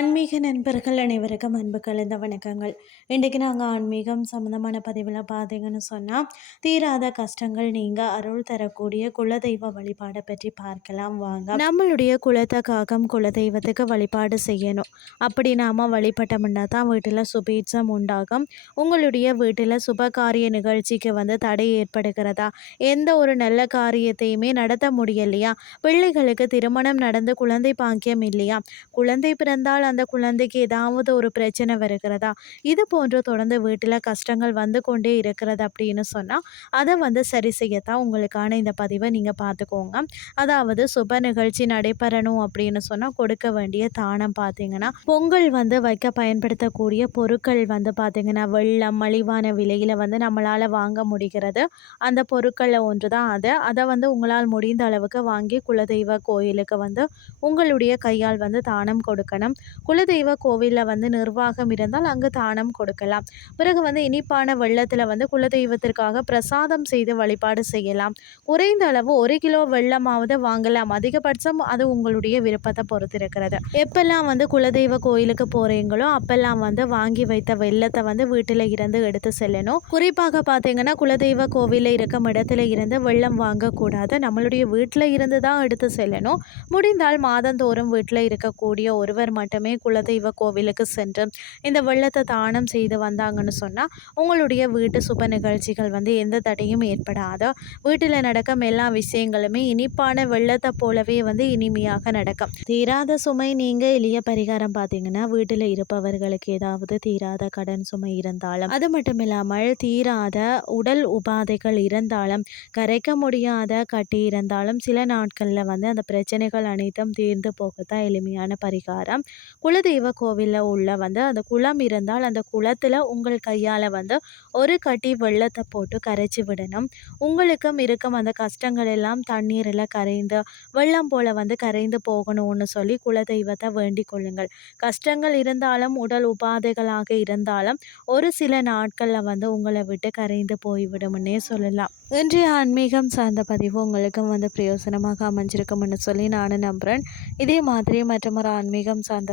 ஆன்மீக நண்பர்கள் அனைவருக்கும் அன்பு கலந்த வணக்கங்கள். இன்றைக்கு நாங்கள் ஆன்மீகம் சம்மந்தமான பதிவில் பார்த்தீங்கன்னு சொன்னால் தீராத கஷ்டங்கள் நீங்கள் அருள் தரக்கூடிய குலதெய்வ வழிபாடை பற்றி பார்க்கலாம் வாங்க. நம்மளுடைய குலத்தை காக்கம் குலதெய்வத்துக்கு வழிபாடு செய்யணும். அப்படி நாம் வழிபட்டோம்னா தான் வீட்டில் சுபீட்சம் உண்டாகும். உங்களுடைய வீட்டில் சுப காரிய நிகழ்ச்சிக்கு வந்து தடை ஏற்படுகிறதா? எந்த ஒரு நல்ல காரியத்தையுமே நடத்த முடியலையா? பிள்ளைகளுக்கு திருமணம் நடந்து குழந்தை பாக்கியம் இல்லையா? குழந்தை பிறந்தால் அந்த குழந்தைக்கு ஏதாவது ஒரு பிரச்சனை வருகிறதா? இது போன்று தொடர்ந்து வீட்டில் கஷ்டங்கள் வந்து கொண்டே இருக்கிறது அப்படின்னு சொன்னால் அதை வந்து சரி செய்யத்தான் உங்களுக்கான இந்த பதிவை நீங்கள் பார்த்துக்கோங்க. அதாவது சுப நிகழ்ச்சி நடைபெறணும் அப்படின்னு சொன்னால் கொடுக்க வேண்டிய தானம் பார்த்தீங்கன்னா பொங்கல் வந்து வைக்க பயன்படுத்தக்கூடிய பொருட்கள் வந்து பார்த்தீங்கன்னா வெள்ளம் மலிவான விலையில் வந்து நம்மளால் வாங்க முடிகிறது. அந்த பொருட்களில் ஒன்று தான் அது. அதை வந்து உங்களால் முடிந்த அளவுக்கு வாங்கி குலதெய்வ கோயிலுக்கு வந்து உங்களுடைய கையால் வந்து தானம் கொடுக்கணும். குலதெய்வ கோவிலில் வந்து நிர்வாகம் இருந்தால் அங்கு தானம் கொடுக்கலாம். பிறகு வந்து இனிப்பான வெள்ளத்தில் வந்து குலதெய்வத்திற்காக பிரசாதம் செய்து வழிபாடு செய்யலாம். குறைந்த அளவு ஒரு கிலோ வெள்ளமாவது வாங்கலாம். அதிகபட்சம் அது உங்களுடைய விருப்பத்தை பொறுத்து இருக்கிறது. எப்பெல்லாம் வந்து குலதெய்வ கோயிலுக்கு போகிறீங்களோ அப்பெல்லாம் வந்து வாங்கி வைத்த வெள்ளத்தை வந்து வீட்டில் இருந்து எடுத்து செல்லணும். குறிப்பாக பார்த்தீங்கன்னா குலதெய்வ கோவிலில் இருக்கும் இடத்துல இருந்து வெள்ளம் வாங்கக்கூடாது. நம்மளுடைய வீட்டில் இருந்து தான் எடுத்து செல்லணும். முடிந்தால் மாதந்தோறும் வீட்டில் இருக்கக்கூடிய ஒருவர் மட்டுமே குலதெய்வ கோவிலுக்கு சென்று இந்த வெள்ளத்தை தானம் செய்து வந்தாங்கன்னு சொன்னால் உங்களுடைய வீட்டு சுப நிகழ்ச்சிகள் வந்து எந்த தடையும் ஏற்படாத? வீட்டில் நடக்கும் எல்லா விஷயங்களுமே இனிப்பான வெள்ளத்தை போலவே வந்து இனிமையாக நடக்கும். தீராத சுமை நீங்கள் எளிய பரிகாரம் பார்த்தீங்கன்னா வீட்டில் இருப்பவர்களுக்கு ஏதாவது தீராத கடன் சுமை இருந்தாலும் அது மட்டும் இல்லாமல் தீராத உடல் உபாதைகள் இருந்தாலும் கரைக்க முடியாத கட்டி இருந்தாலும் சில நாட்களில் வந்து அந்த பிரச்சனைகள் அனைத்தும் தீர்ந்து போகத்தான் எளிமையான பரிகாரம். குலதெய்வ கோவிலில் உள்ள வந்து அந்த குளம் இருந்தால் அந்த குளத்தில் உங்கள் கையால் வந்து ஒரு கட்டி வெள்ளத்தை போட்டு கரைச்சி விடணும். உங்களுக்கும் இருக்கும் அந்த கஷ்டங்கள் எல்லாம் தண்ணீரில் கரைந்து வெள்ளம் போல் வந்து கரைந்து போகணும்னு சொல்லி குலதெய்வத்தை வேண்டிக் கொள்ளுங்கள். கஷ்டங்கள் இருந்தாலும் உடல் உபாதைகளாக இருந்தாலும் ஒரு சில நாட்களில் வந்து உங்களை விட்டு கரைந்து போய்விடும்னே சொல்லலாம். இன்றைய ஆன்மீகம் சார்ந்த பதிவு உங்களுக்கும் வந்து பிரயோசனமாக அமைஞ்சிருக்கும்னு சொல்லி நானும் நம்புகிறேன் இதே மாதிரி மற்றும் ஒரு ஆன்மீகம் சார்ந்த